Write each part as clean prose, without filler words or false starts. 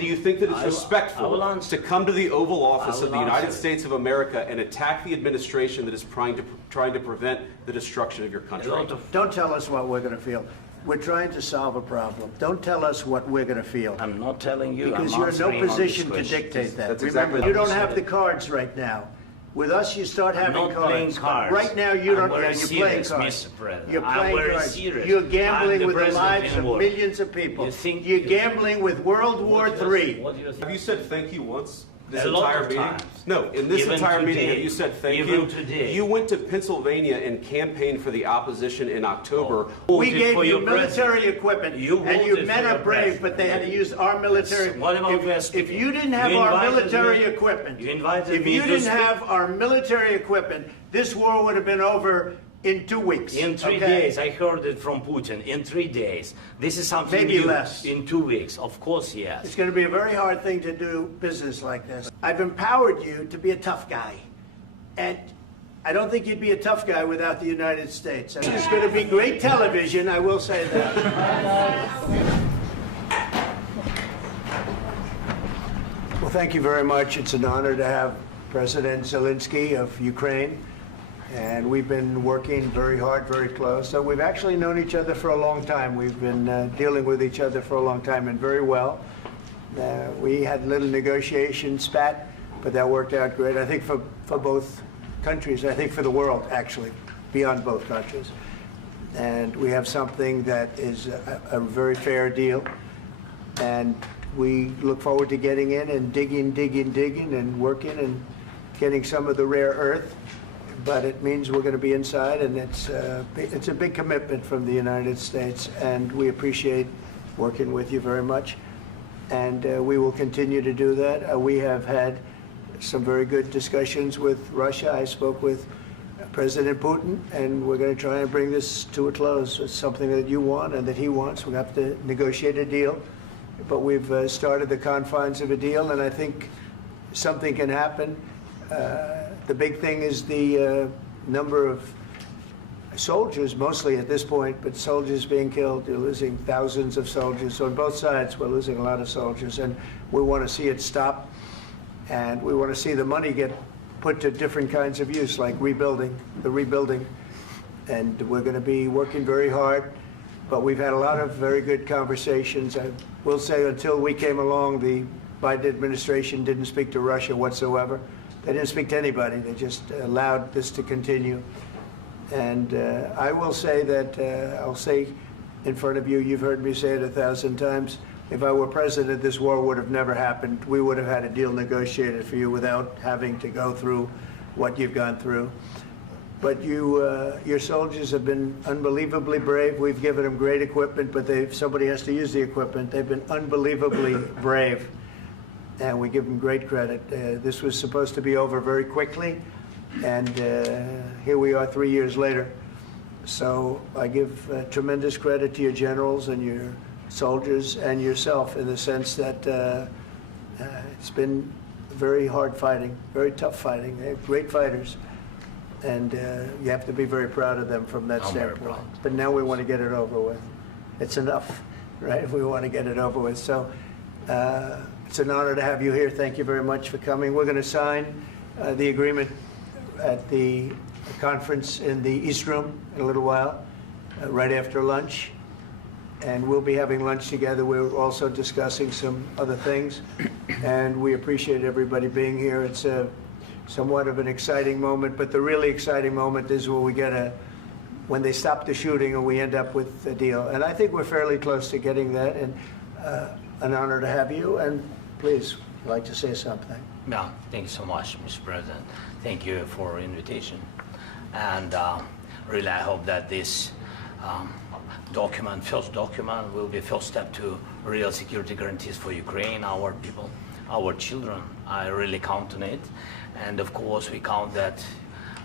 do you think that it's respectful to come to the Oval Office of the United States of America and attack the administration that is trying to prevent the destruction of your country? Don't tell us what we're going to feel. We're trying to solve a problem. Don't tell us what we're going to feel. I'm not telling you. Because you're in no position to dictate that. That's Remember, exactly you don't have the cards right now. With us, you start having cards. Right now, you don't. You're playing cards. You're playing cards. You're gambling with the lives of millions of people. You're gambling with World War III. Have you said thank you once? This entire meeting? No, in this entire meeting, have you said thank you? You went to Pennsylvania and campaigned for the opposition in October. We gave you military equipment, and you men are brave, but they had to use our military. If you didn't have our military equipment, this war would have been over in 2 weeks. In 3 days, I heard it from Putin. In 3 days. This is something maybe new. Less. In 2 weeks, of course, yes. It's going to be a very hard thing to do business like this. I've empowered you to be a tough guy. And I don't think you'd be a tough guy without the United States. And it's going to be great television, I will say that. Well, thank you very much. It's an honor to have President Zelensky of Ukraine. And we've been working very hard, very close. So we've actually known each other for a long time. We've been dealing with each other for a long time and very well. We had a little negotiation spat, but that worked out great. I think for both countries, I think for the world, actually, beyond both countries. And we have something that is a very fair deal. And we look forward to getting in and digging and working and getting some of the rare earth. But it means we're going to be inside, and it's a big commitment from the United States, and we appreciate working with you very much. And we will continue to do that. We have had some very good discussions with Russia. I spoke with President Putin, and we're going to try and bring this to a close. It's something that you want and that he wants. We have to negotiate a deal, but we've started the confines of a deal, and I think something can happen. The big thing is the number of soldiers, mostly at this point, but soldiers being killed. You're losing thousands of soldiers. So on both sides, we're losing a lot of soldiers, and we want to see it stop. And we want to see the money get put to different kinds of use, like rebuilding. And we're going to be working very hard. But we've had a lot of very good conversations. I will say until we came along, the Biden administration didn't speak to Russia whatsoever. They didn't speak to anybody. They just allowed this to continue. And I will say that, I'll say in front of you, you've heard me say it 1,000 times, if I were president, this war would have never happened. We would have had a deal negotiated for you without having to go through what you've gone through. But your soldiers have been unbelievably brave. We've given them great equipment, but somebody has to use the equipment. They've been unbelievably brave. And we give them great credit. This was supposed to be over very quickly, and here we are 3 years later. So I give tremendous credit to your generals and your soldiers and yourself in the sense that it's been very hard fighting, very tough fighting. They're great fighters, and you have to be very proud of them from that standpoint. But now we want to get it over with. It's enough, right? We want to get it over with. So. It's an honor to have you here. Thank you very much for coming. We're going to sign the agreement at the conference in the East Room in a little while, right after lunch. And we'll be having lunch together. We're also discussing some other things. And we appreciate everybody being here. It's somewhat of an exciting moment, but the really exciting moment is when they stop the shooting and we end up with a deal. And I think we're fairly close to getting that. And an honor to have you, and please, I'd like to say something. Yeah, thank you so much, Mr. President. Thank you for the invitation. And really, I hope that this first document, will be a first step to real security guarantees for Ukraine, our people, our children. I really count on it. And of course, we count that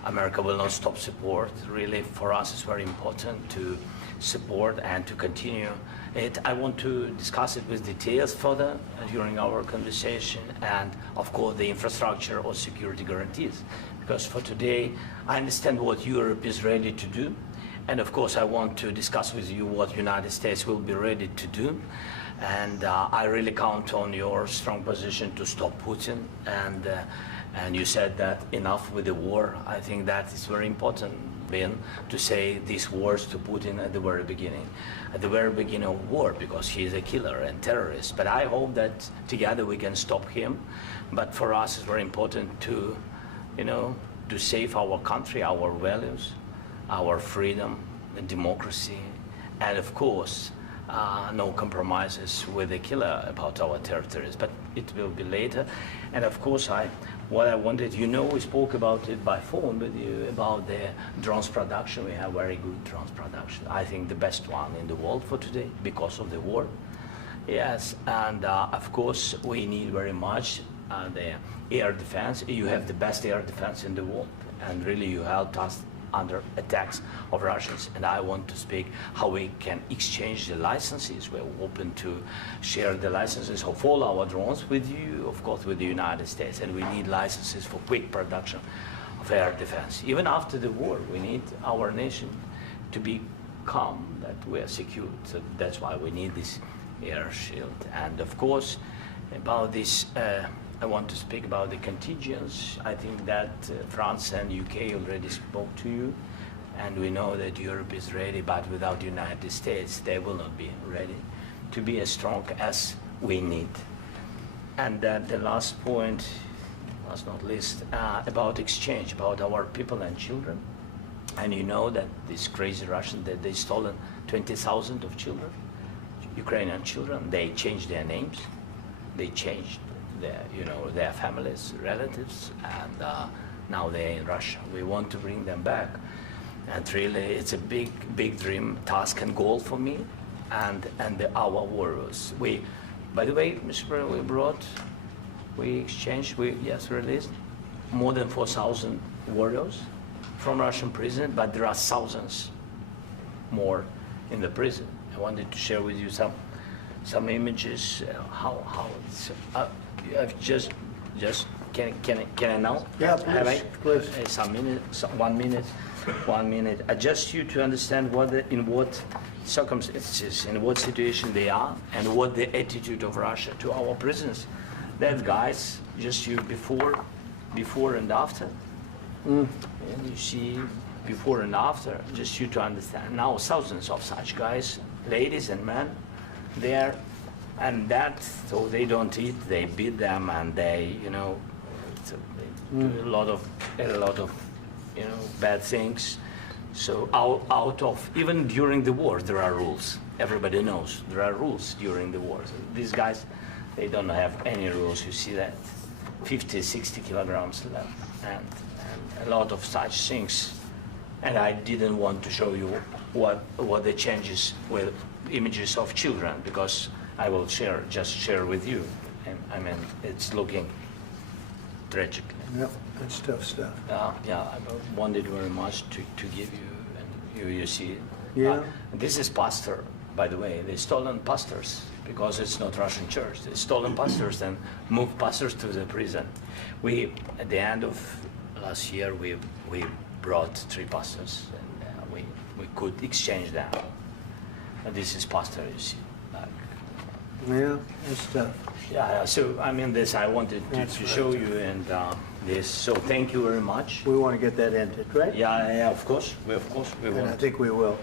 America will not stop support. Really, for us, it's very important to support and to continue it. I want to discuss it with details further during our conversation, and of course the infrastructure or security guarantees, because for today I understand what Europe is ready to do, and of course I want to discuss with you what United States will be ready to do. And I really count on your strong position to stop Putin. And you said that enough with the war. I think that is very important, Ben, to say these words to Putin at the very beginning of war, because he is a killer and terrorist. But I hope that together we can stop him. But for us, it's very important to, to save our country, our values, our freedom, and democracy, and of course, no compromises with the killer about our territories. But it will be later. And of course, what I wanted, we spoke about it by phone with you, about the drones production. We have very good drones production. I think the best one in the world for today because of the war. Yes, and of course, we need very much the air defense. You have the best air defense in the world, and really you helped us under attacks of Russians. And I want to speak how we can exchange the licenses. We're open to share the licenses of all our drones with you, of course, with the United States. And we need licenses for quick production of air defense. Even after the war, we need our nation to be calm, that we are secure. So that's why we need this air shield. And of course, about this, I want to speak about the contingents. I think that France and UK already spoke to you, and we know that Europe is ready, but without the United States, they will not be ready to be as strong as we need. And the last point, last not least, about exchange, about our people and children. And you know that these crazy Russians, that they stolen 20,000 of children, Ukrainian children. They changed their names, they changed their families, relatives, and now they're in Russia. We want to bring them back, and really, it's a big dream, task, and goal for me, and our warriors. By the way, Mr. President, we released more than 4,000 warriors from Russian prison, but there are thousands more in the prison. I wanted to share with you some images. How it's. I've just can I now? Yeah, please. Some minutes, 1 minute, 1 minute. Just you to understand in what circumstances, in what situation they are, and what the attitude of Russia to our prisoners. That guys, just you before and after. And you see before and after, just you to understand. Now thousands of such guys, ladies and men, there. And so they don't eat, they beat them, and they, they do a lot of bad things. So out of, even during the war, there are rules. Everybody knows there are rules during the war. So these guys, they don't have any rules. You see that 50, 60 kilograms left, and a lot of such things. And I didn't want to show you what the changes with images of children, because I will just share with you. And I mean, it's looking tragic. Yep, that's tough stuff. Yeah, I wanted very much to give you, and you see it. Yeah. This is pastor, by the way. They stolen pastors, because it's not Russian church. They stolen pastors and moved pastors to the prison. At the end of last year, we brought 3 pastors, and we could exchange them. And this is pastor, you see. Yeah, that's tough. Yeah, so I mean, this I wanted to show you, and this. So thank you very much. We want to get that ended, right? Yeah, of course. We And want. I think we will.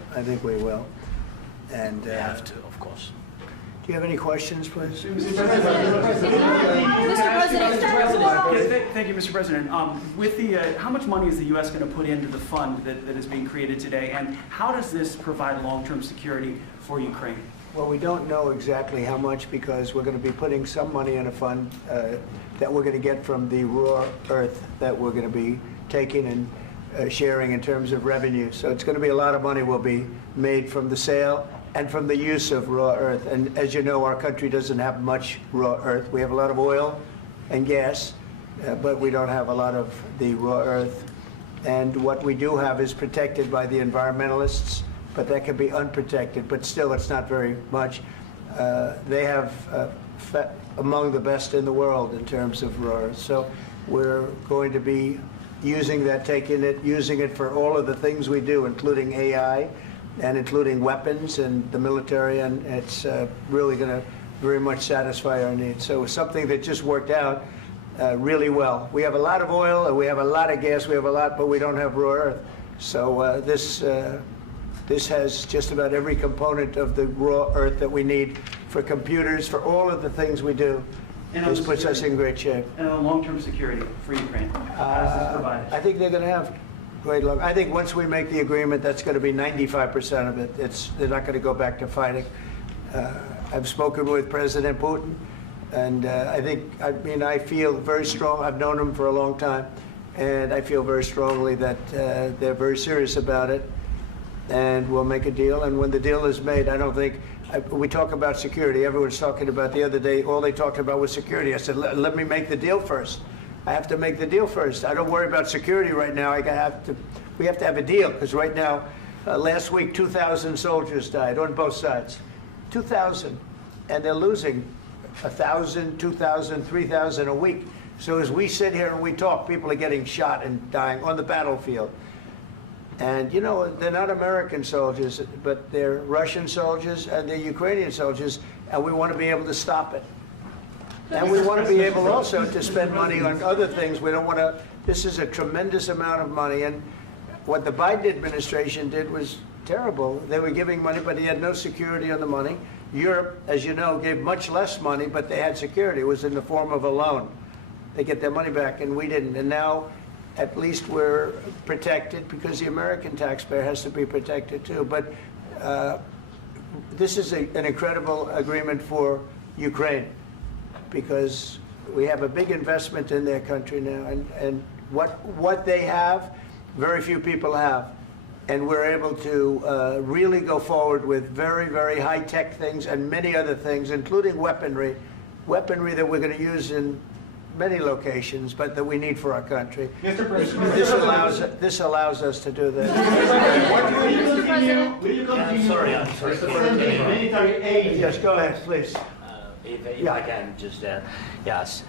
And We have to, of course. do you have any questions, please? Mr. President. Thank you, Mr. President. With how much money is the U.S. going to put into the fund that is being created today, and how does this provide long-term security for Ukraine? Well, we don't know exactly how much, because we're going to be putting some money in a fund that we're going to get from the raw earth that we're going to be taking and sharing in terms of revenue. So it's going to be a lot of money will be made from the sale and from the use of raw earth. And as you know, our country doesn't have much raw earth. We have a lot of oil and gas, but we don't have a lot of the raw earth. And what we do have is protected by the environmentalists, but that can be unprotected, but still it's not very much. They have among the best in the world in terms of raw earth. So we're going to be using that, using it for all of the things we do, including AI and including weapons and the military, and it's really going to very much satisfy our needs. So it's something that just worked out really well. We have a lot of oil, and we have a lot of gas, we have a lot, but we don't have raw earth. So this has just about every component of the raw earth that we need for computers, for all of the things we do. And This puts us in great shape. And on long-term security for Ukraine, how does this provide it? I think they're going to have great luck. I think once we make the agreement, that's going to be 95% of it. They're not going to go back to fighting. I've spoken with President Putin, and I feel very strong. I've known him for a long time, and I feel very strongly that they're very serious about it, and we'll make a deal. And when the deal is made, I don't think, we talk about security. Everyone's talking about the other day, all they talked about was security. I said, let me make the deal first. I have to make the deal first. I don't worry about security right now. We have to have a deal, because right now, last week, 2,000 soldiers died on both sides. 2,000, and they're losing 1,000, 2,000, 3,000 a week. So as we sit here and we talk, people are getting shot and dying on the battlefield. And you know, they're not American soldiers, but they're Russian soldiers and they're Ukrainian soldiers, and we want to be able to stop it. And we want to be able also to spend money on other things. We don't want to, this is a tremendous amount of money, and what the Biden administration did was terrible. They were giving money, but he had no security on the money. Europe, as you know, gave much less money, but they had security. It was in the form of a loan. They get their money back, and we didn't. And now, at least we're protected, because the American taxpayer has to be protected too. But this is an incredible agreement for Ukraine, because we have a big investment in their country now, and what they have, very few people have. And we're able to really go forward with very, very high-tech things and many other things, including weaponry that we're going to use in many locations, but that we need for our country. Mr. President, This allows us to do that. Will you continue? I'm sorry. Sending military aid? Yes, go ahead, please. If I can just, yes.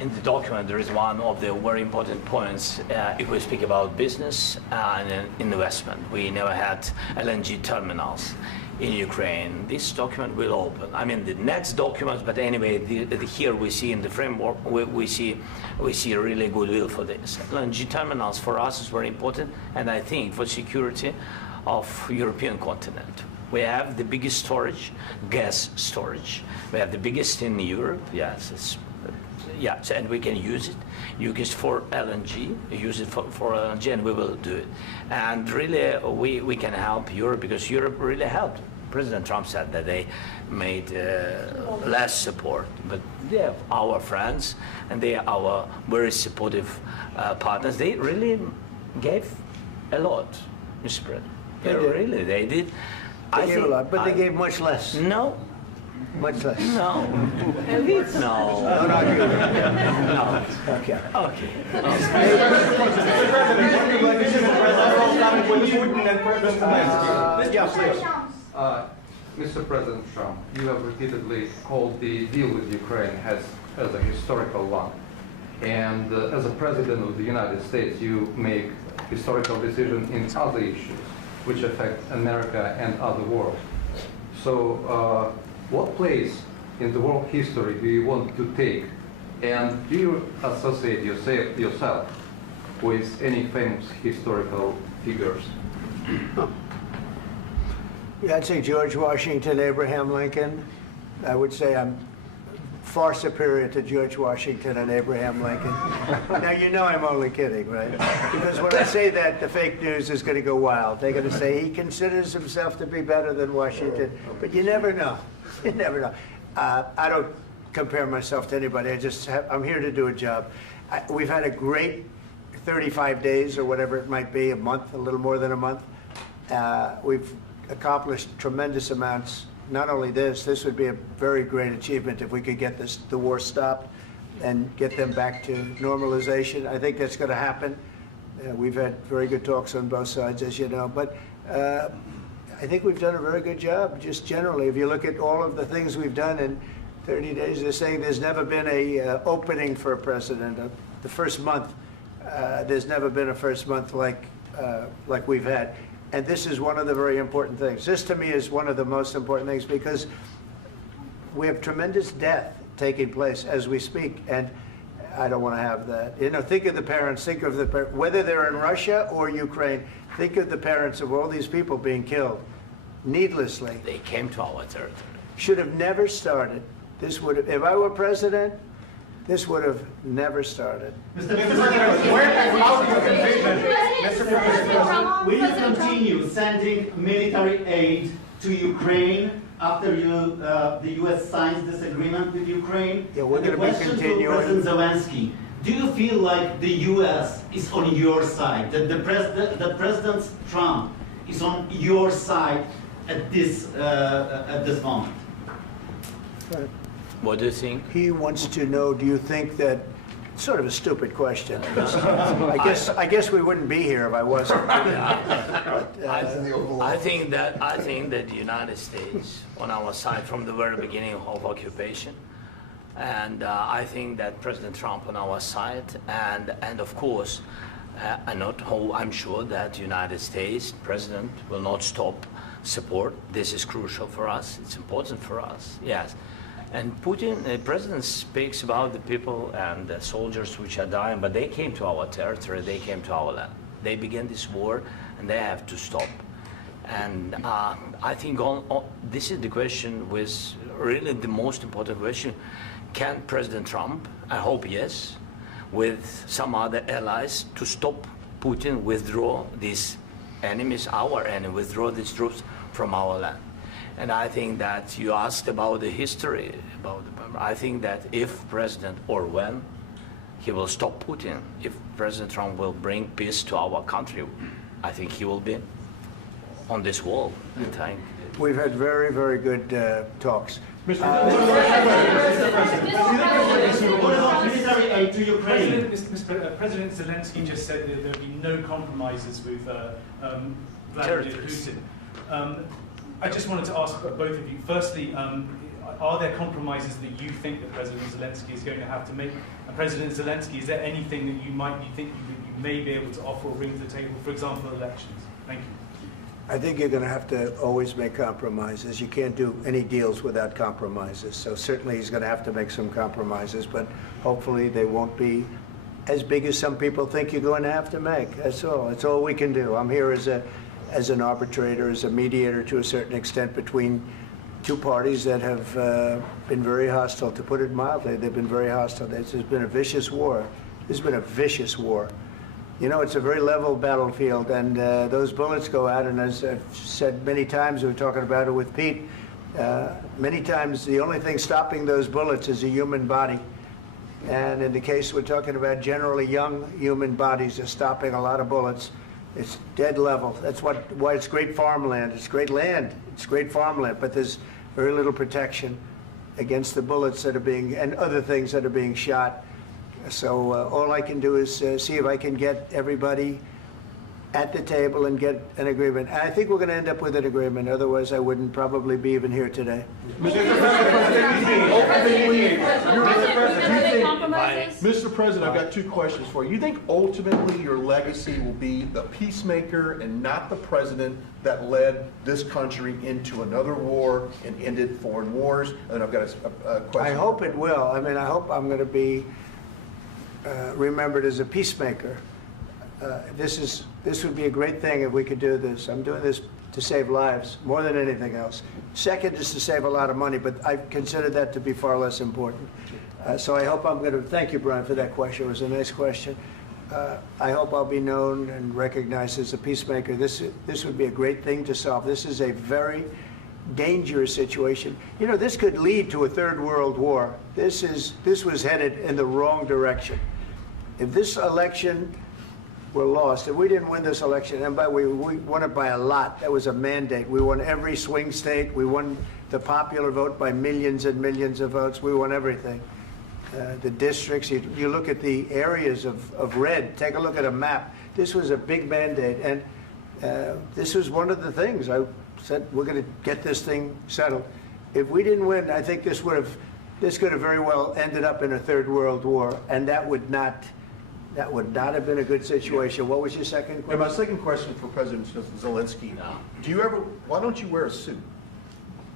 In the document, there is one of the very important points if we speak about business and investment. We never had LNG terminals in Ukraine. This document will open. I mean, the next document, but anyway, here we see in the framework, we see a really good will for this. LNG terminals for us is very important, and I think for security of European continent. We have the biggest storage, gas storage. We have the biggest in Europe. Yes, and we can use it for LNG, use it for LNG, and we will do it. And really, we can help Europe, because Europe really helped. President Trump said that they made less support, but they are our friends, and they are our very supportive partners. They really gave a lot, Mr. President. They did. They gave a lot, but they gave much less. No. Much less. No. No. Don't argue. No. Okay. Okay. Mr. President Trump, you have repeatedly called the deal with Ukraine as a historical one. And as a President of the United States, you make historical decisions in other issues which affect America and other world. So what place in the world history do you want to take? And do you associate yourself with any famous historical figures? Yeah, I'd say George Washington, Abraham Lincoln. I would say I'm far superior to George Washington and Abraham Lincoln. Now, you know I'm only kidding, right? Because when I say that, the fake news is going to go wild. They're going to say he considers himself to be better than Washington. But you never know. You never know. I don't compare myself to anybody. I'm here to do a job. We've had a great 35 days or whatever it might be, a month, a little more than a month. We've accomplished tremendous amounts. Not only this would be a very great achievement if we could get the war stopped and get them back to normalization. I think that's going to happen. We've had very good talks on both sides, as you know. But I think we've done a very good job, just generally. If you look at all of the things we've done in 30 days, they're saying there's never been a opening for a president. The first month, there's never been a first month like we've had. And this is one of the very important things. This, to me, is one of the most important things, because we have tremendous death taking place as we speak, and I don't want to have that. You know, think of the parents, think of the whether they're in Russia or Ukraine, think of the parents of all these people being killed needlessly. They came to our territory. Should have never started. This would have, if I were president, this would have never started. Mr. President, will you continue sending military aid to Ukraine after the U.S. signs this agreement with Ukraine? Yeah, we're going to be continuing. To President Zelensky, do you feel like the U.S. is on your side, that President Trump is on your side at this moment? What do you think? He wants to know, do you think that, sort of a stupid question. I guess we wouldn't be here if I wasn't. I think that the United States on our side from the very beginning of occupation, and I think that President Trump on our side, and of course, I'm sure that the United States President will not stop support. This is crucial for us. It's important for us. Yes. And Putin, the president, speaks about the people and the soldiers which are dying, but they came to our territory, they came to our land. They began this war, and they have to stop. And I think this is the question, with really the most important question. Can President Trump, I hope yes, with some other allies, to stop Putin, withdraw these enemies, our enemy, withdraw these troops from our land? And I think that you asked about the history, I think that if President, or when, he will stop Putin, if President Trump will bring peace to our country, I think he will be on this wall. We've had very, very good talks. What about military aid to Ukraine? President Zelensky just said that there will be no compromises with Vladimir Putin. I just wanted to ask both of you, firstly, are there compromises that you think that President Zelensky is going to have to make? And President Zelensky, is there anything that you think you may be able to offer or bring to the table, for example, elections? Thank you. I think you're going to have to always make compromises. You can't do any deals without compromises. So certainly he's going to have to make some compromises, but hopefully they won't be as big as some people think you're going to have to make. That's all. That's all we can do. I'm here as an arbitrator, as a mediator to a certain extent between two parties that have been very hostile. To put it mildly, they've been very hostile. There's been a vicious war. There's been a vicious war. You know, it's a very level battlefield, and those bullets go out, and as I've said many times, we were talking about it with Pete, many times the only thing stopping those bullets is a human body. And in the case we're talking about, generally young human bodies are stopping a lot of bullets. It's dead level. That's why it's great farmland. It's great land. It's great farmland, but there's very little protection against the bullets that are being, and other things that are being shot. So all I can do is see if I can get everybody at the table and get an agreement. And I think we're going to end up with an agreement. Otherwise, I wouldn't probably be even here today. Mr. President, I've got two questions for you. You think ultimately your legacy will be the peacemaker and not the president that led this country into another war and ended foreign wars? And I've got a question. I hope it will. I mean, I hope I'm going to be remembered as a peacemaker. This would be a great thing if we could do this. I'm doing this to save lives more than anything else. Second is to save a lot of money, but I consider that to be far less important. So I hope I'm going to, thank you, Brian, for that question. It was a nice question. I hope I'll be known and recognized as a peacemaker. This would be a great thing to solve. This is a very dangerous situation. You know, this could lead to a third world war. This was headed in the wrong direction. If this election were lost, if we didn't win this election, and we won it by a lot, that was a mandate. We won every swing state. We won the popular vote by millions and millions of votes. We won everything. The districts, you look at the areas of red, take a look at a map. This was a big mandate, and this was one of the things. I said, we're going to get this thing settled. If we didn't win, I think this could have very well ended up in a third world war, and that would not have been a good situation. What was your second question? And my second question for President Zelensky, why don't you wear a suit?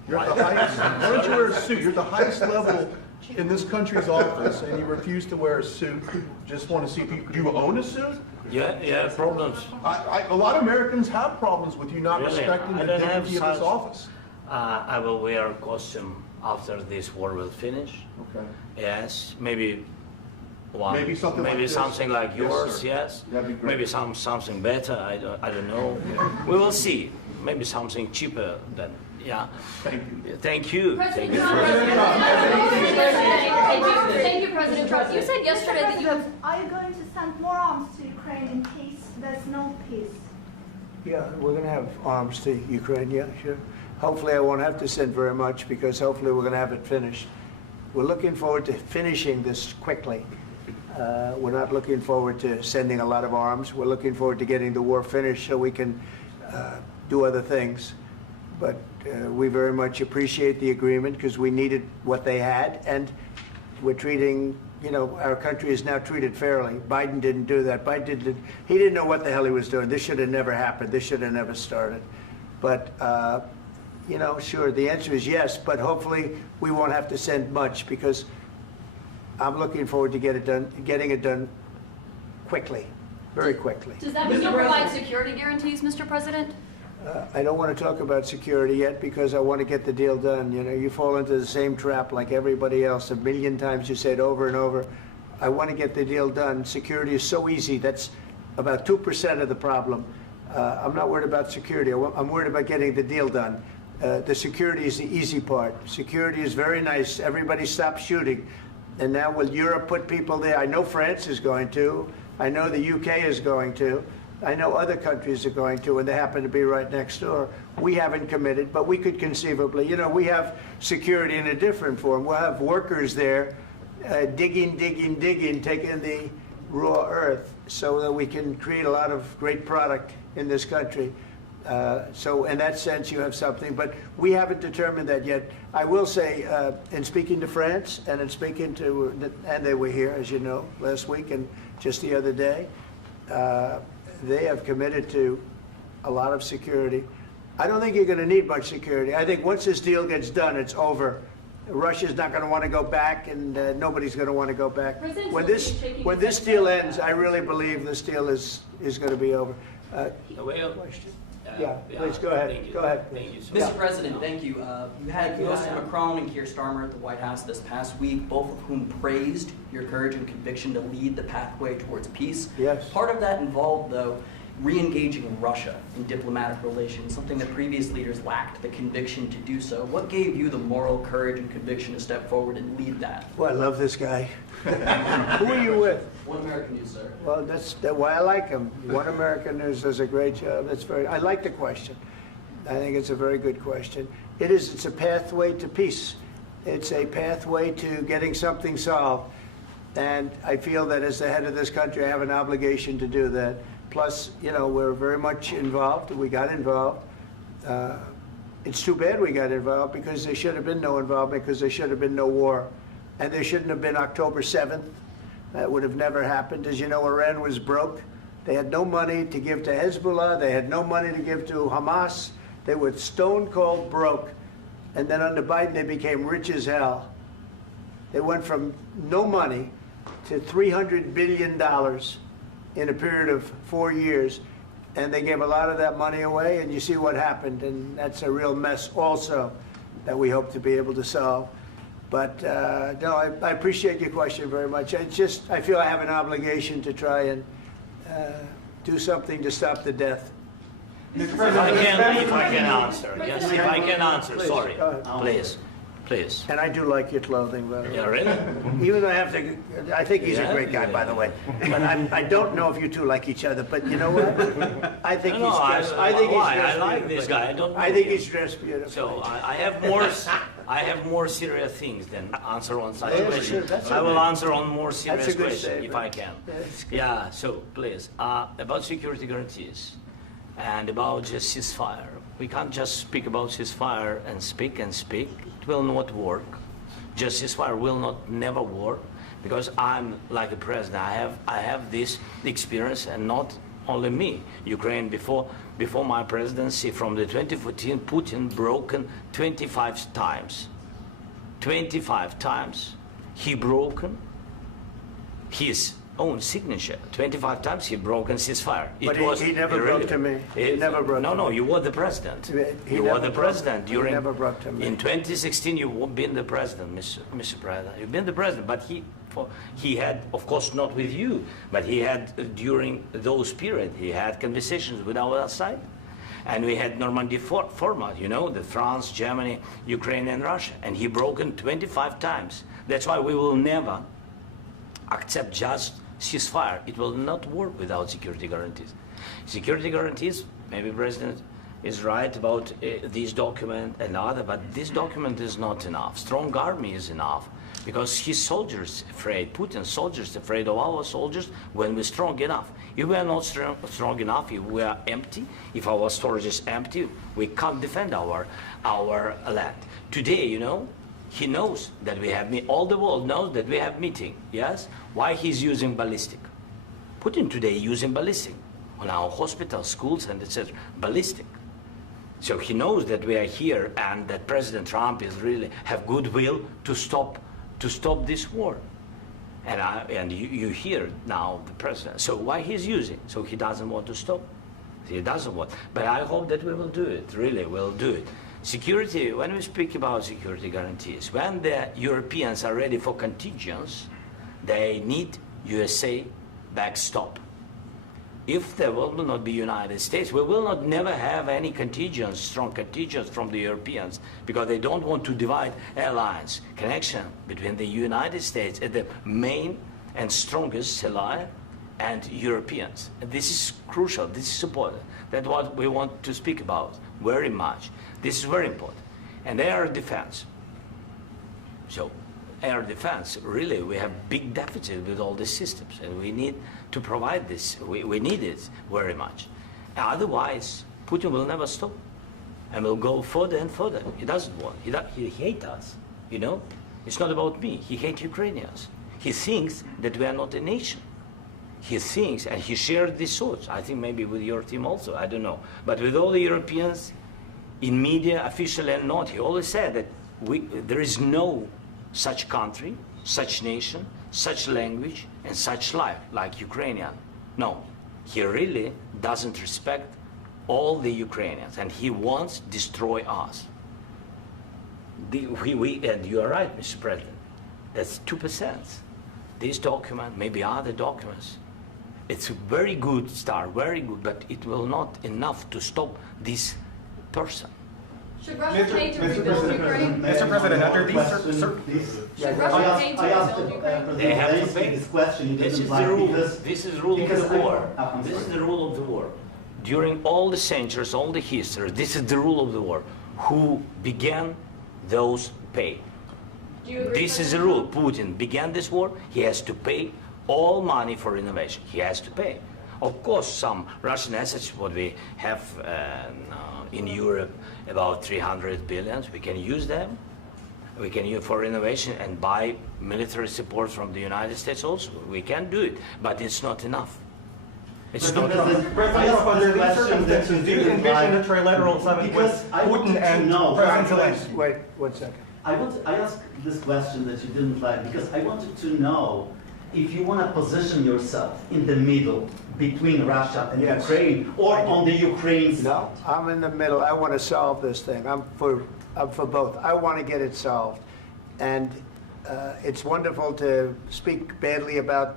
You're at the highest, why don't you wear a suit? You're at the highest level in this country's office, and you refuse to wear a suit. Just want to see if you, do you own a suit? Yeah, problems. A lot of Americans have problems with you not Really? respecting I the don't have dignity of this such- office. I will wear a costume after this war will finish. Okay. Yes, maybe one. Maybe something like this. Something like Yes, yours. sir. Yes. That'd be great. Maybe something better. I don't know. We will see. Maybe something cheaper than. Yeah. Thank you. Thank you. President Thank you. Trump. Thank you, President Trump. You said yesterday that you have. Are you going to send more arms to Ukraine in peace? There's no peace. Yeah, we're going to have arms to Ukraine, yeah, sure. Hopefully I won't have to send very much because hopefully we're going to have it finished. We're looking forward to finishing this quickly. We're not looking forward to sending a lot of arms. We're looking forward to getting the war finished so we can do other things. But we very much appreciate the agreement because we needed what they had, and we're treating, you know, our country is now treated fairly. Biden didn't do that. He didn't know what the hell he was doing. This should have never happened. This should have never started. But, you know, sure, the answer is yes, but hopefully we won't have to send much because I'm looking forward to getting it done quickly, very quickly. Does that mean you'll provide security guarantees, Mr. President? I don't want to talk about security yet because I want to get the deal done. You know, you fall into the same trap like everybody else. A million times you say it over and over. I want to get the deal done. Security is so easy. That's about 2% of the problem. I'm not worried about security. I'm worried about getting the deal done. The security is the easy part. Security is very nice. Everybody stopped shooting. And now will Europe put people there? I know France is going to. I know the UK is going to. I know other countries are going to, and they happen to be right next door. We haven't committed, but we could conceivably. You know, we have security in a different form. We'll have workers there digging, taking the raw earth so that we can create a lot of great product in this country. So in that sense, you have something, but we haven't determined that yet. I will say, in speaking to France and in speaking to, and they were here, as you know, last week and just the other day, they have committed to a lot of security. I don't think you're going to need much security. I think once this deal gets done, it's over. Russia's not going to want to go back, and nobody's going to want to go back. When this deal ends, I really believe this deal is going to be over. Question? Yeah, please go ahead. Go ahead. Thank you so Mr. President, thank you. You had Mr. Macron and Keir Starmer at the White House this past week, both of whom praised your courage and conviction to lead the pathway towards peace. Yes. Part of that involved, though, re-engaging Russia in diplomatic relations, something that previous leaders lacked the conviction to do so. What gave you the moral courage and conviction to step forward and lead that? Well, I love this guy. Who are you with? One American News, sir. Well, that's why I like him. One American News does a great job. I like the question. I think it's a very good question. It's a pathway to peace. It's a pathway to getting something solved. And I feel that as the head of this country, I have an obligation to do that. Plus, you know, we're very much involved. We got involved. It's too bad we got involved because there should have been no involvement because there should have been no war. And there shouldn't have been October 7th. That would have never happened. As you know, Iran was broke. They had no money to give to Hezbollah. They had no money to give to Hamas. They were stone cold broke. And then under Biden, they became rich as hell. They went from no money to $300 billion in a period of 4 years. And they gave a lot of that money away, and you see what happened. And that's a real mess also that we hope to be able to solve. But no, I appreciate your question very much. I feel I have an obligation to try and do something to stop the death. If I can answer. Yes, if I can answer. Please, Sorry. go ahead. Please. And I do like your clothing, by the way. Yeah, really? Even though I think he's a great guy, by the way. But I don't know if you two like each other. But you know what? I think he's dressed. I think he's dressed. I like this guy. I think he's dressed beautifully. So I have more serious things than answer on such Yeah, questions. sure, that's I will okay. answer on more serious That's a good questions if I statement. can. Yeah, that's good. Yeah. So please, about security guarantees and about just ceasefire. We can't just speak about ceasefire and speak. It will not work. Just ceasefire will never work because I'm like a president. I have this experience and not only me. Ukraine, before my presidency, from the 2014, Putin broken 25 times. 25 times he broken his own signature. 25 times he broken ceasefire. But he never broke to me. He never broke to me. No, you were the president. You were the president during. He never broke to me. In 2016, you've been the president, Mr. President. You've been the president, but he had, of course, not with you, but he had during those periods, he had conversations with our side. And we had Normandy format, you know, the France, Germany, Ukraine, and Russia. And he broken 25 times. That's why we will never accept just ceasefire. It will not work without security guarantees. Security guarantees, maybe President is right about this document and other, but this document is not enough. Strong army is enough because his soldiers afraid, Putin's soldiers afraid of our soldiers when we're strong enough. If we are not strong enough, if we are empty, if our storage is empty, we can't defend our land. Today, you know, he knows that we have, all the world knows that we have meeting, yes? Why he's using ballistic? Putin today using ballistic on our hospitals, schools, and etc. Ballistic. So he knows that we are here and that President Trump is really have goodwill to stop this war. And you hear now the president. So why he's using? So he doesn't want to stop. He doesn't want. But I hope that we will do it. Really, we'll do it. Security, when we speak about security guarantees, when the Europeans are ready for contingents, they need USA backstop. If there will not be United States, we will not never have any contingents, strong contingents from the Europeans, because they don't want to divide alliance, connection between the United States as the main and strongest ally and Europeans. And this is crucial, this is important. That's what we want to speak about very much. This is very important. And air defense. So air defense, really, we have big deficit with all these systems, and we need to provide this. We need it very much. Otherwise, Putin will never stop, and will go further and further. He doesn't want. He hates us. You know, it's not about me. He hates Ukrainians. He thinks that we are not a nation. He thinks, and he shared these thoughts. I think maybe with your team also. I don't know, but with all the Europeans, in media, official and not, he always said that there is no such country, such nation, such language, and such life like Ukrainian. No, he really doesn't respect all the Ukrainians, and he wants to destroy us. And you are right, Mr. President, that's 2%. This document, maybe other documents, it's a very good start, very good, but it will not enough to stop this person. Should Russia pay to rebuild Ukraine? Mr. President, under these Should Russia pay to rebuild Ukraine? They have to pay. This question you This didn't is like the rule. because This is the rule of the war. I'm This is sorry. the rule of the war. During all the centuries, all the history, this is the rule of the war. Who began, those pay. Do you agree, This is the rule. Putin began this war. He has to pay all money for innovation. He has to pay. Of course, some Russian assets, what we have in Europe, about 300 billion, we can use them. We can use for innovation and buy military support from the United States also. We can do it, but it's not enough. It's not enough. President, under these circumstances, do you envision a trilateral summit with Putin and President Zelensky? Wait 1 second. I asked this question that you didn't like because I wanted to know if you want to position yourself in the middle between Russia and Yes. Ukraine or on the Ukraine side. No, I'm in the middle. I want to solve this thing. I'm for both. I want to get it solved. And it's wonderful to speak badly about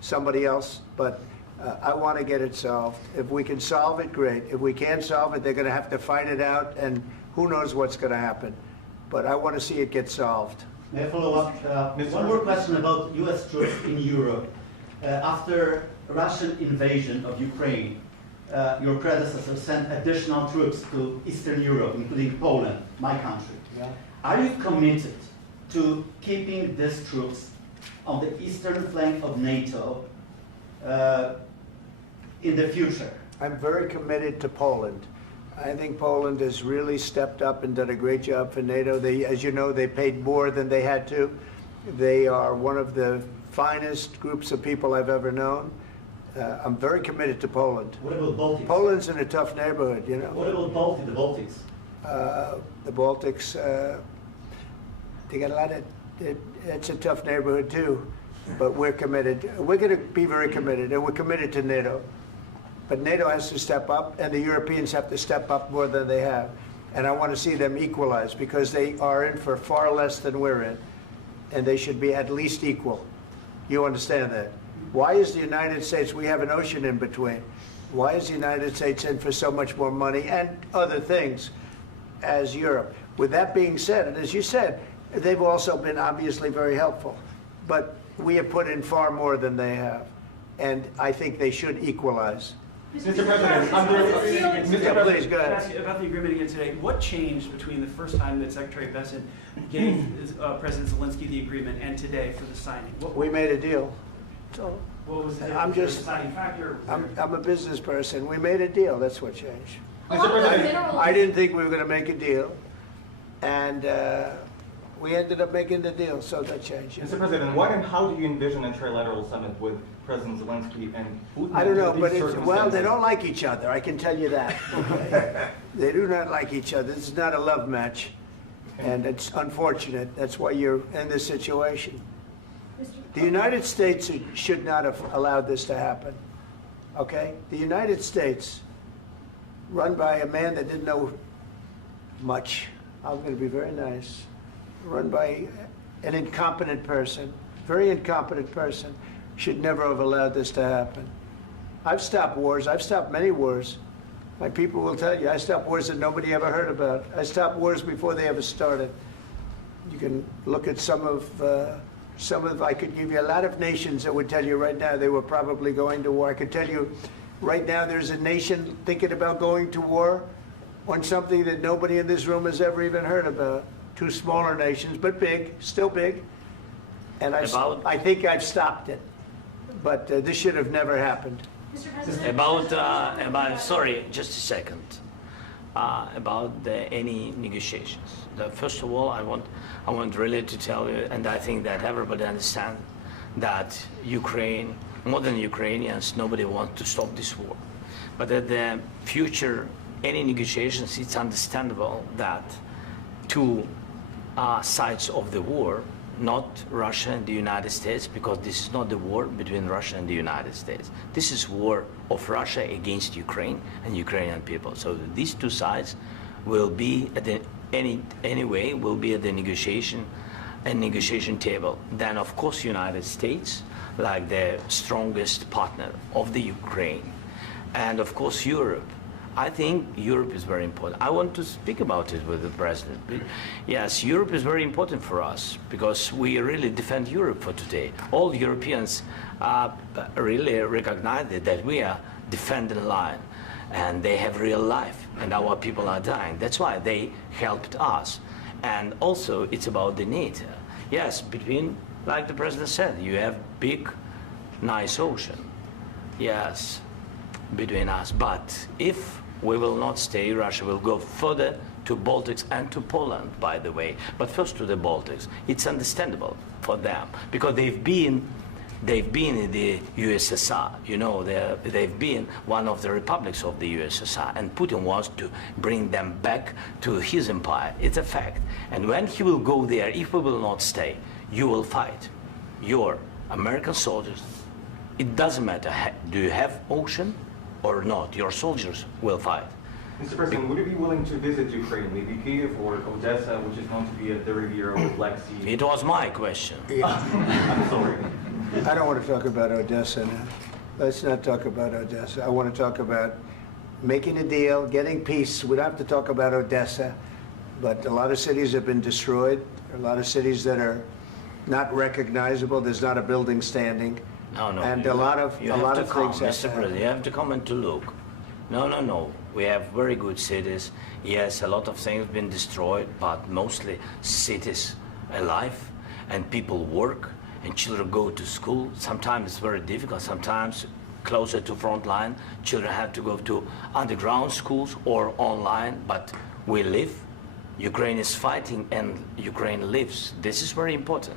somebody else, but I want to get it solved. If we can solve it, great. If we can't solve it, they're going to have to fight it out, and who knows what's going to happen. But I want to see it get solved. May I follow up? One more question about U.S. troops in Europe. After Russian invasion of Ukraine, your predecessor sent additional troops to Eastern Europe, including Poland, my country. Yeah. Are you committed to keeping these troops on the eastern flank of NATO in the future? I'm very committed to Poland. I think Poland has really stepped up and done a great job for NATO. They, as you know, they paid more than they had to. They are one of the finest groups of people I've ever known. I'm very committed to Poland. What about Baltics? Poland's in a tough neighborhood, you know. What about the Baltics? The Baltics, they got a lot of, it's a tough neighborhood too, but we're committed. We're going to be very committed, and we're committed to NATO. But NATO has to step up, and the Europeans have to step up more than they have. And I want to see them equalize, because they are in for far less than we're in, and they should be at least equal. You understand that? Why is the United States, we have an ocean in between, why is the United States in for so much more money and other things as Europe? With that being said, and as you said, they've also been obviously very helpful, but we have put in far more than they have, and I think they should equalize. Mr. President, Please, go ahead. Ask you about the agreement again today. What changed between the first time that Secretary Bessent gave President Zelensky the agreement and today for the signing? We made a deal. So What was the I'm just, deciding factor? I'm a business person. We made a deal. That's what changed. along with the minerals. I didn't think we were going to make a deal, and we ended up making the deal, so that changed. Mr. President, what and how do you envision a trilateral summit with President Zelensky and Putin? I don't know, under but these well, they circumstances? don't like each other, I can tell you that. Okay? They do not like each other. This is not a love match, and it's unfortunate. That's why you're in this situation. The United States should not have allowed this to happen, okay? The United States, run by a man that didn't know much, I'm going to be very nice, run by an incompetent person, very incompetent person, should never have allowed this to happen. I've stopped wars. I've stopped many wars. My people will tell you, I stopped wars that nobody ever heard about. I stopped wars before they ever started. You can look at some of, I could give you a lot of nations that would tell you right now they were probably going to war. I could tell you right now there's a nation thinking about going to war on something that nobody in this room has ever even heard about. Two smaller nations, but big, still big. And I think I've stopped it. But this should have never happened. Mr. President, Sorry, just a second. About any negotiations. First of all, I want really to tell you, and I think that everybody understands that Ukraine, more than Ukrainians, nobody wants to stop this war. But at the future, any negotiations, it's understandable that two sides of the war, not Russia and the United States, because this is not the war between Russia and the United States. This is war of Russia against Ukraine and Ukrainian people. So these two sides will be at the anyway will be at the negotiation table. Then of course United States, like the strongest partner of the Ukraine, and of course Europe. I think Europe is very important. I want to speak about it with the president. Yes, Europe is very important for us because we really defend Europe for today. All Europeans really recognize that we are defending the line, and they have real life, and our people are dying. That's why they helped us. And also, it's about the NATO. Yes, between, like the president said, you have big, nice ocean. Yes, between us. But if we will not stay, Russia will go further to Baltics and to Poland, by the way. But first to the Baltics. It's understandable for them because they've been in the USSR. You know, they've been one of the republics of the USSR, and Putin wants to bring them back to his empire. It's a fact. And when he will go there, if we will not stay, you will fight. Your American soldiers, it doesn't matter, do you have ocean or not, your soldiers will fight. Mr. President, would you be willing to visit Ukraine, maybe Kyiv or Odessa, which is known to be at the Riviera of the Black Sea? It was my question. I'm sorry. I don't want to talk about Odessa now. Let's not talk about Odessa. I want to talk about making a deal, getting peace. We don't have to talk about Odessa, but a lot of cities have been destroyed. There are a lot of cities that are not recognizable. There's not a building standing. No, and a lot of things. Mr. President, you have to come and to look. No. We have very good cities. Yes, a lot of things have been destroyed, but mostly cities alive, and people work, and children go to school. Sometimes it's very difficult. Sometimes closer to front line, children have to go to underground schools or online. But we live. Ukraine is fighting, and Ukraine lives. This is very important.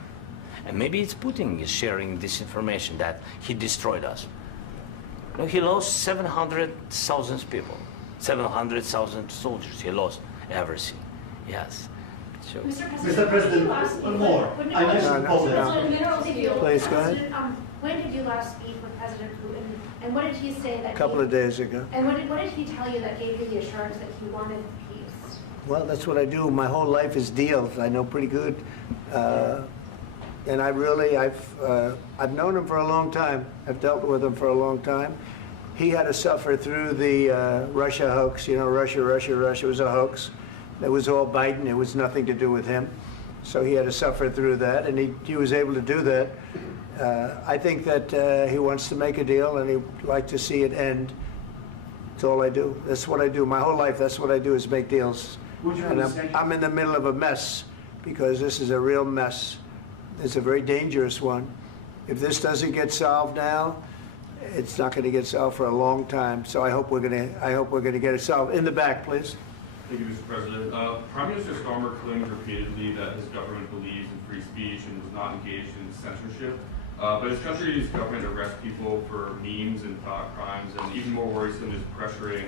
And maybe it's Putin is sharing this information that he destroyed us. No, he lost 700,000 people, 700,000 soldiers. He lost everything. Yes. So. Mr. President, one more. I mentioned Poland. Please, go ahead. When did you last speak with President Putin, and what did he say that? A couple of days ago. And what did he tell you that gave you the assurance that he wanted peace? Well, that's what I do. My whole life is deals. I know pretty good, and I've known him for a long time. I've dealt with him for a long time. He had to suffer through the Russia hoax. You know, Russia was a hoax. It was all Biden. It was nothing to do with him. So he had to suffer through that, and he was able to do that. I think that he wants to make a deal, and he'd like to see it end. That's all I do. That's what I do. My whole life, that's what I do, is make deals. And I'm in the middle of a mess, because this is a real mess. It's a very dangerous one. If this doesn't get solved now, it's not going to get solved for a long time. So I hope we're going to get it solved. In the back, please. Thank you, Mr. President. Prime Minister Starmer claimed repeatedly that his government believes in free speech and was not engaged in censorship. But his country's government arrests people for memes and thought crimes, and even more worrisome is pressuring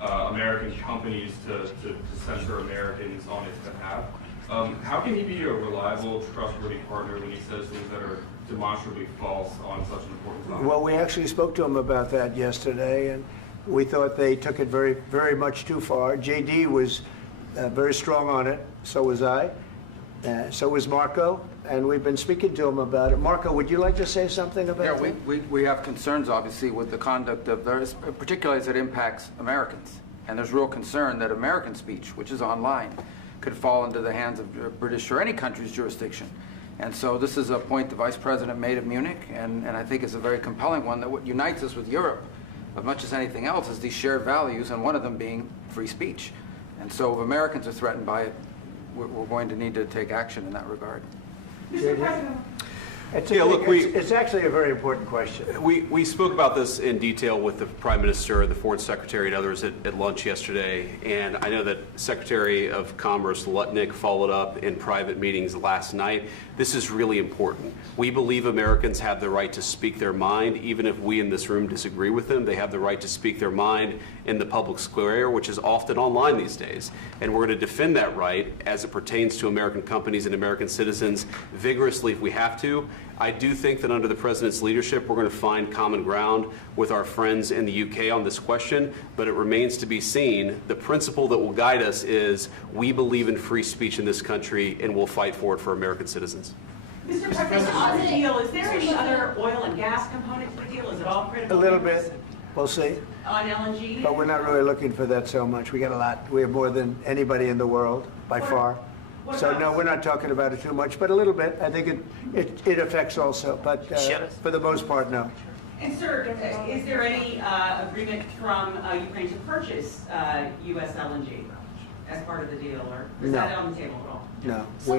American companies to censor Americans on its behalf. How can he be a reliable, trustworthy partner when he says things that are demonstrably false on such an important topic? Well, we actually spoke to him about that yesterday, and we thought they took it very, very much too far. JD was very strong on it. So was I. So was Marco. And we've been speaking to him about it. Marco, would you like to say something about that? Yeah, we have concerns, obviously, with the conduct of theirs, particularly as it impacts Americans. And there's real concern that American speech, which is online, could fall into the hands of British or any country's jurisdiction. And so this is a point the Vice President made at Munich, and I think it's a very compelling one, that what unites us with Europe, as much as anything else, is these shared values, and one of them being free speech. And so if Americans are threatened by it, we're going to need to take action in that regard. Mr. President. It's actually a very important question. We spoke about this in detail with the Prime Minister, the Foreign Secretary, and others at lunch yesterday. And I know that Secretary of Commerce Lutnick followed up in private meetings last night. This is really important. We believe Americans have the right to speak their mind, even if we in this room disagree with them. They have the right to speak their mind in the public square, which is often online these days. And we're going to defend that right as it pertains to American companies and American citizens vigorously if we have to. I do think that under the President's leadership, we're going to find common ground with our friends in the UK on this question, but it remains to be seen. The principle that will guide us is we believe in free speech in this country, and we'll fight for it for American citizens. Mr. President, on the deal, is there any other oil and gas component to the deal? Is it all critical? A little bit. We'll see. On LNG? But we're not really looking for that so much. We got a lot. We have more than anybody in the world, by far. So no, we're not talking about it too much, but a little bit. I think it affects also, but for the most part, no. And sir, is there any agreement from Ukraine to purchase U.S. LNG as part of the deal, or is that on the table at all? No, we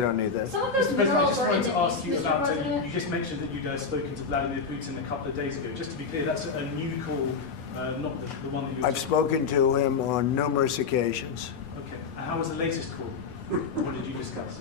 don't need that. Mr. President, I just wanted to ask you about, you just mentioned that you'd spoken to Vladimir Putin a couple of days ago. Just to be clear, that's a new call, not the one that you... I've spoken to him on numerous occasions. Okay, and how was the latest call? What did you discuss?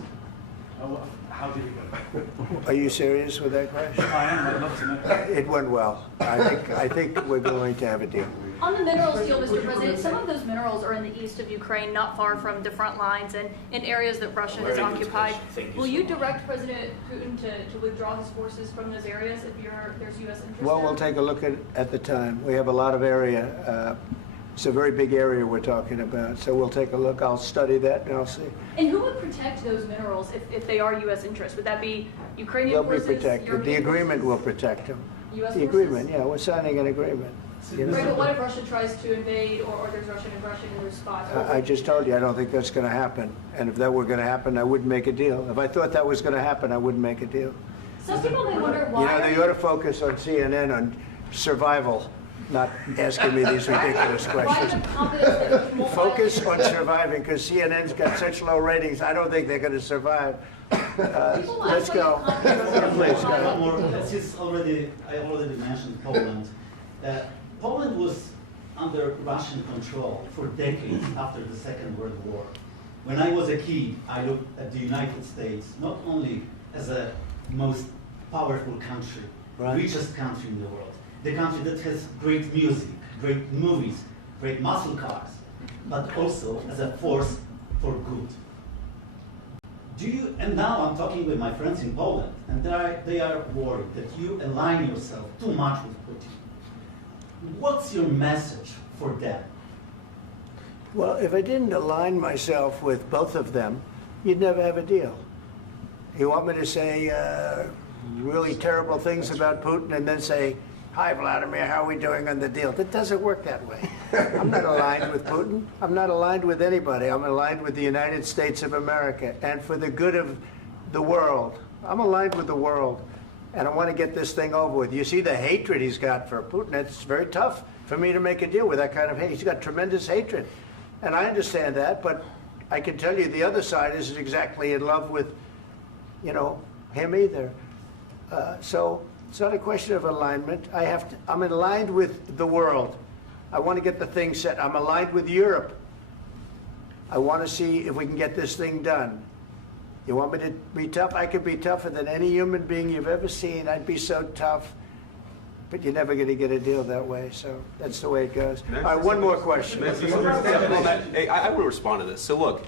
How did it go? Are you serious with that question? I am. I'd love to know. It went well. I think we're going to have a deal. On the minerals deal, Mr. President, some of those minerals are in the east of Ukraine, not far from the front lines and in areas that Russia has occupied. Will you direct President Putin to withdraw his forces from those areas if there's U.S. interest? Well, we'll take a look at the time. We have a lot of area. It's a very big area we're talking about, so we'll take a look. I'll study that and I'll see. And who would protect those minerals if they are U.S. interests? Would that be Ukrainian forces? They'll be protected. The agreement will protect them. U.S. The agreement, yeah, we're signing an agreement. Right, but what if Russia tries to invade or there's Russian aggression in their spots? I just told you I don't think that's going to happen. And if that were going to happen, I wouldn't make a deal. If I thought that was going to happen, I wouldn't make a deal. Some people may wonder why. You know, they ought to focus on CNN on survival, not asking me these ridiculous questions. Focus on surviving, because CNN's got such low ratings. I don't think they're going to survive. Let's go. Please, go ahead. One more. I already mentioned Poland. Poland was under Russian control for decades after the Second World War. When I was a kid, I looked at the United States not only as a most powerful country, richest country in the world, the country that has great music, great movies, great muscle cars, but also as a force for good. And now I'm talking with my friends in Poland, and they are worried that you align yourself too much with Putin. What's your message for them? Well, if I didn't align myself with both of them, you'd never have a deal. You want me to say really terrible things about Putin and then say, "Hi, Vladimir, how are we doing on the deal?" That doesn't work that way. I'm not aligned with Putin. I'm not aligned with anybody. I'm aligned with the United States of America. And for the good of the world, I'm aligned with the world. And I want to get this thing over with. You see the hatred he's got for Putin. It's very tough for me to make a deal with that kind of hate. He's got tremendous hatred. And I understand that, but I can tell you the other side isn't exactly in love with, him either. So it's not a question of alignment. I'm aligned with the world. I want to get the thing set. I'm aligned with Europe. I want to see if we can get this thing done. You want me to be tough? I could be tougher than any human being you've ever seen. I'd be so tough. But you're never going to get a deal that way, so that's the way it goes. All right, one more question. Hey, I want to respond to this. So look,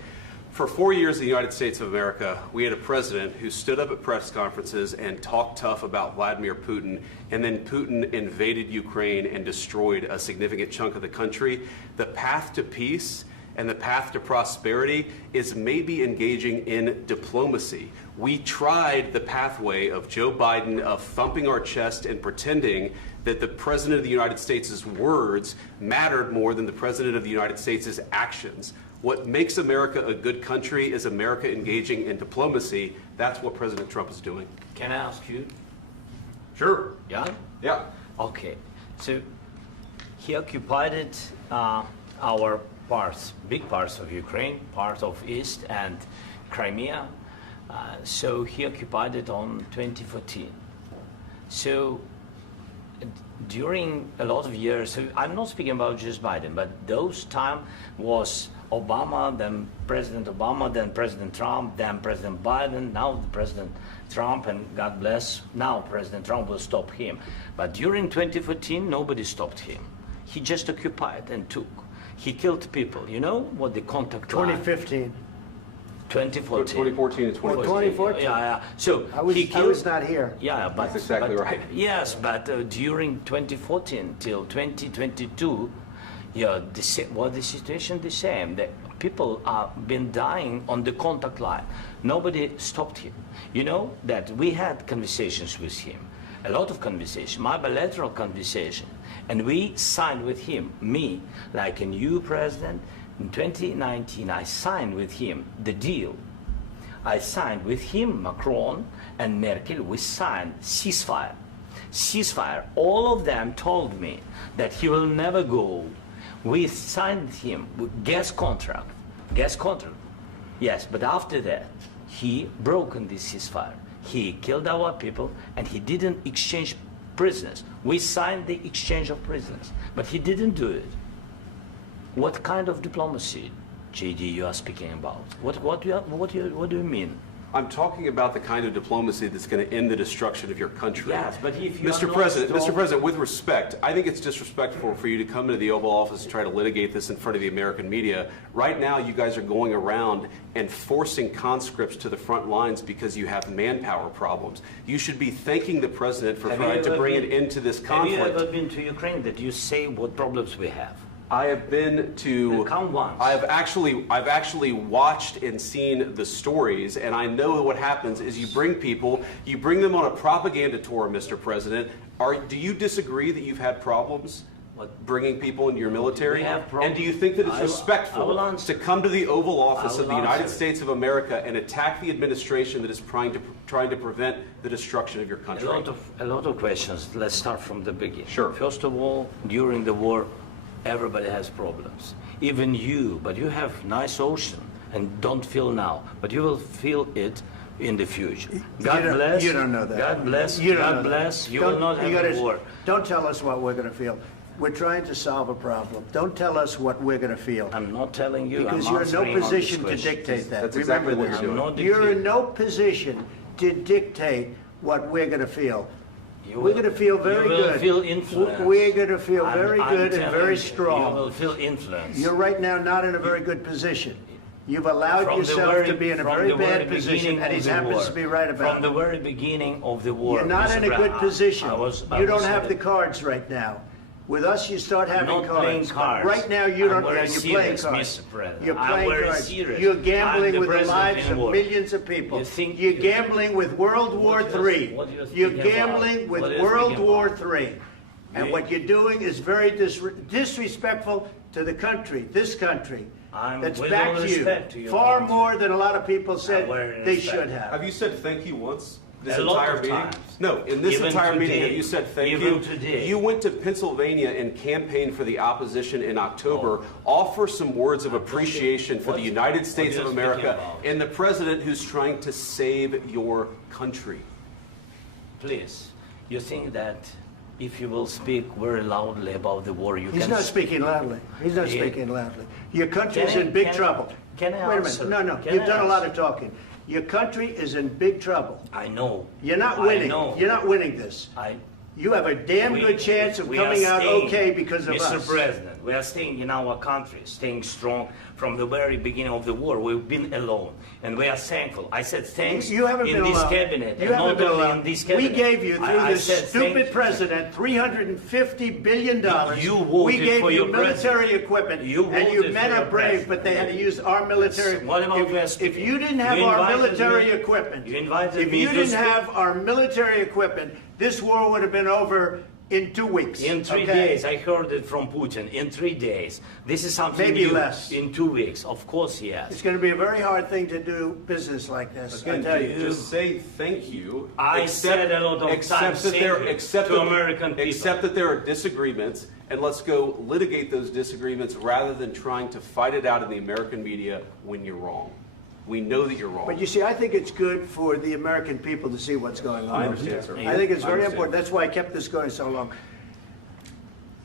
for 4 years in the United States of America, we had a president who stood up at press conferences and talked tough about Vladimir Putin, and then Putin invaded Ukraine and destroyed a significant chunk of the country. The path to peace and the path to prosperity is maybe engaging in diplomacy. We tried the pathway of Joe Biden of thumping our chest and pretending that the President of the United States' words mattered more than the President of the United States' actions. What makes America a good country is America engaging in diplomacy. That's what President Trump is doing. Can I ask you? Sure. Yeah? Yeah. Okay. So he occupied our parts, big parts of Ukraine, part of East and Crimea. So he occupied it on 2014. So during a lot of years, so I'm not speaking about just Biden, but those time was Obama, then President Obama, then President Trump, then President Biden, now President Trump, and God bless, now President Trump will stop him. But during 2014, nobody stopped him. He just occupied and took. He killed people. You know what the contact line? 2015. 2014 2014. and 2014. 2014. Yeah. So I was not here. Yeah, but that's exactly right. Yes, but during 2014 till 2022, yeah, the situation the same. The people have been dying on the contact line. Nobody stopped him. You know that we had conversations with him, a lot of conversation, my bilateral conversation, and we signed with him, me, like a new president. In 2019, I signed with him the deal. I signed with him, Macron and Merkel, we signed ceasefire. Ceasefire. All of them told me that he will never go. We signed with him with gas contract. Gas contract. Yes, but after that, he broken this ceasefire. He killed our people and he didn't exchange prisoners. We signed the exchange of prisoners, but he didn't do it. What kind of diplomacy, JD, you are speaking about? What do you mean? I'm talking about the kind of diplomacy that's going to end the destruction of your country. Yes, but if you Mr. President, with respect, I think it's disrespectful for you to come into the Oval Office and try to litigate this in front of the American media. Right now, you guys are going around and forcing conscripts to the front lines because you have manpower problems. You should be thanking the President for trying to bring it into this conflict. Have you ever been to Ukraine? That you say what problems we have? I have been to. Come once. I've actually watched and seen the stories, and I know what happens is you bring them on a propaganda tour, Mr. President. Do you disagree that you've had problems bringing people into your military? And do you think that it's respectful to come to the Oval Office of the United States of America and attack the administration that is trying to prevent the destruction of your country? A lot of questions. Let's start from the beginning. Sure. First of all, during the war, everybody has problems, even you, but you have nice ocean and don't feel now, but you will feel it in the future. God bless. You don't know that. God bless. You don't God know bless. that. You will not have a war. Don't tell us what we're going to feel. We're trying to solve a problem. Don't tell us what we're going to feel. I'm not telling you. Because you're in no position to dictate that. That's exactly what you're doing. You're in no position to dictate what we're going to feel. We're going to feel very you will good. Feel influence. We're going to feel very I'm good and very telling you, strong. You will feel influence. You're right now not in a very good position. You've allowed yourself to be in a very bad position, and he happens to be right about it. From the very beginning of the war. You're not in a good position. You don't have the the cards right now. With us, you start having not playing cards. cards. Right now, you don't. I'm very You're playing serious, cards. Mr. President. You're I'm playing very cards. serious. You're I'm gambling the with the president lives in of war. millions of people. You think You're you- gambling with World War III. what you're You're speaking gambling about? with What you're World speaking War about? III. And what you're doing is very disrespectful to the country, this country. That's with back all to respect to you. your Far country. more than a lot of people said very they respect. should have. Have you said thank you once? This A lot entire of meeting? times. No, in this Even entire meeting, today. have you said thank Even you? today. You went to Pennsylvania and campaigned for the opposition in October. Offer some words of appreciation for the United States what of you're speaking America about? and the president who's trying to save your country. Please, you think that if you will speak very loudly about the war, you He's can... not speaking loudly. He's not Yeah. speaking loudly. Your country is Can I- in big can- trouble. can I Wait a answer? minute. No, Can you've I done a lot answer? of talking. Your country is in big trouble. I know. You're not I winning. know. You're not winning this. You have a damn good chance of we are coming out staying, okay because of Mr. us. President, we are staying in our country, staying strong from the very beginning of the war. We've been alone, and we are thankful. I said thanks You haven't in been this alone. cabinet, You and haven't not been only alone. in this We cabinet. gave you, through I this said stupid thank- president, $350 billion. You voted we gave for you your military president. equipment, You and you voted men for are your brave, president. but they had to use our military. What about West If you didn't have You our invited military me- equipment, you invited if me you to didn't speak- have our military equipment, this war would have been over in 2 weeks. In 3 okay? days, I heard it from Putin. In 3 days, this is something Maybe new. less. In 2 weeks, of course, yes. It's going to be a very hard thing to do business like this. I Again, tell you. just say thank you. I said a lot of except times that thank there, you except to that, American people. Except that there are disagreements, and let's go litigate those disagreements rather than trying to fight it out in the American media when you're wrong. We know that you're wrong. But you see, I think it's good for the American people to see what's going on. I understand, sir. I think it's I very understand. important. That's why I kept this going so long.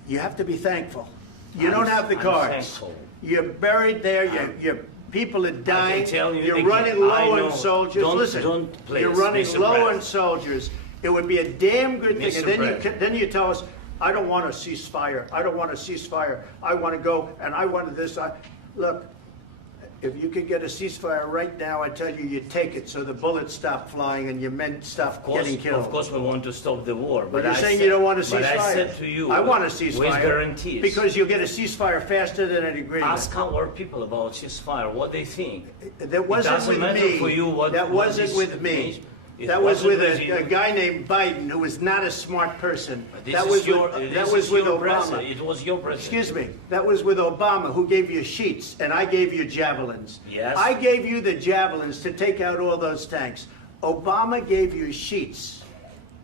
You have to be thankful. You don't have the I'm cards. thankful. You're buried there. Your people are dying. tell you You're again, running I low know. on soldiers. Don't- Listen, don't, please, you're running Mr. low on President. soldiers. It would be a damn good thing. Mr. And then President. then you tell us, I don't want a ceasefire. I don't want a ceasefire. I want to go and I want this. Look, if you could get a ceasefire right now, I tell you, you take it so the bullets stop flying and your men stop getting killed. Of course, we want to stop the war. But you're I saying said- you don't want a ceasefire. But I said to you, I want a with ceasefire. guarantees. Because you'll get a ceasefire faster than an agreement. Ask our people about ceasefire, what they think. That wasn't it doesn't with matter me. for you what That what wasn't this with me. means. It That was wasn't with you. a guy named Biden who was not a smart person. This That is was your- with, this that was is with your Obama. president. It was your president. Excuse me. That was with Obama, who gave you sheets, and I gave you javelins. Yes. I gave you the javelins to take out all those tanks. Obama gave you sheets.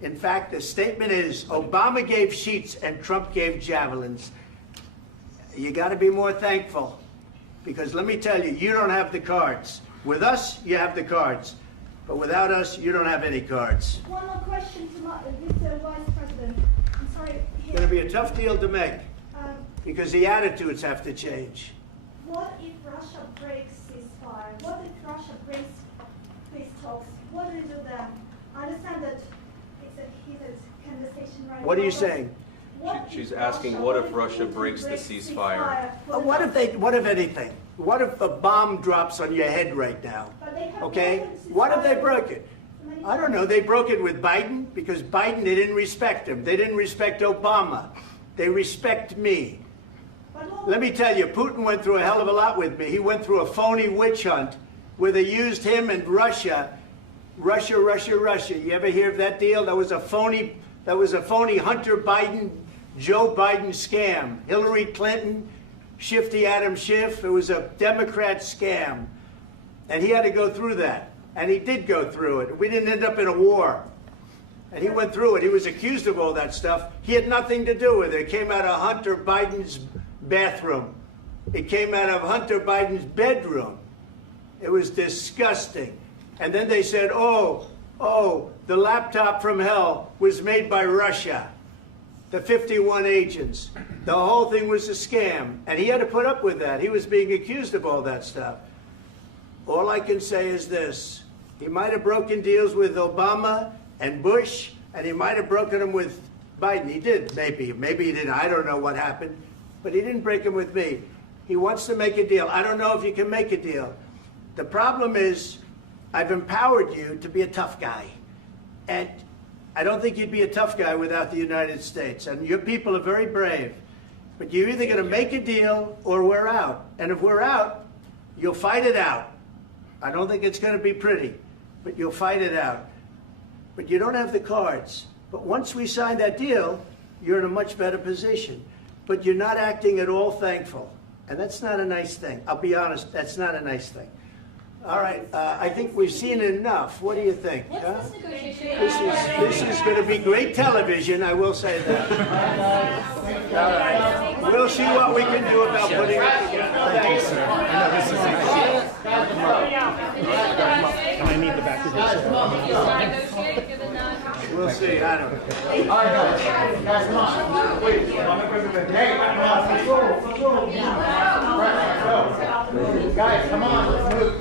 In fact, the statement is Obama gave sheets and Trump gave javelins. You got to be more thankful, because let me tell you, you don't have the cards. With us, you have the cards. But without us, you don't have any cards. One more question to Mr. Vice President. I'm sorry. It's going to be a tough deal to make, Um, because the attitudes have to change. What if Russia breaks ceasefire? What if Russia breaks peace talks? What do we do then? I understand that it's a heated conversation right now. What are you but saying? what She's if asking, Russia- what if if Russia Putin breaks the breaks ceasefire? What if anything? What if a bomb drops on your head right now? But they have Okay? broken What if they ceasefire broke it? many I don't know. They broke it with Biden, because Biden, they didn't respect him. They didn't respect Obama. They respect me. Let me tell you, Putin went through a hell of a lot with me. He went through a phony witch hunt where they used him and Russia. Russia. You ever hear of that deal? That was a phony Hunter Biden, Joe Biden scam. Hillary Clinton, Shifty Adam Schiff. It was a Democrat scam. And he had to go through that. And he did go through it. We didn't end up in a war. And he went through it. He was accused of all that stuff. He had nothing to do with it. It came out of Hunter Biden's bathroom. It came out of Hunter Biden's bedroom. It was disgusting. And then they said, oh, the laptop from hell was made by Russia. The 51 agents. The whole thing was a scam. And he had to put up with that. He was being accused of all that stuff. All I can say is this. He might have broken deals with Obama and Bush, And he might have broken them with Biden. He did, maybe. Maybe he didn't. I don't know what happened. But he didn't break them with me. He wants to make a deal. I don't know if you can make a deal. The problem is I've empowered you to be a tough guy. And I don't think you'd be a tough guy without the United States. And your people are very brave. But you're either going to make a deal or we're out. And if we're out, you'll fight it out. I don't think it's going to be pretty, but you'll fight it out. But you don't have the cards. But once we sign that deal, you're in a much better position. But you're not acting at all thankful. And that's not a nice thing. I'll be honest, that's not a nice thing. All right, I think we've seen enough. What do you think? Huh? This is going to be great television, I will say that. All right. We'll see what we can do about putting it together. Thank you, sir. I know this is I need the back of We'll see. I don't know. All right, guys, come on. Wait, hey, let's go. Guys, come on, let's move.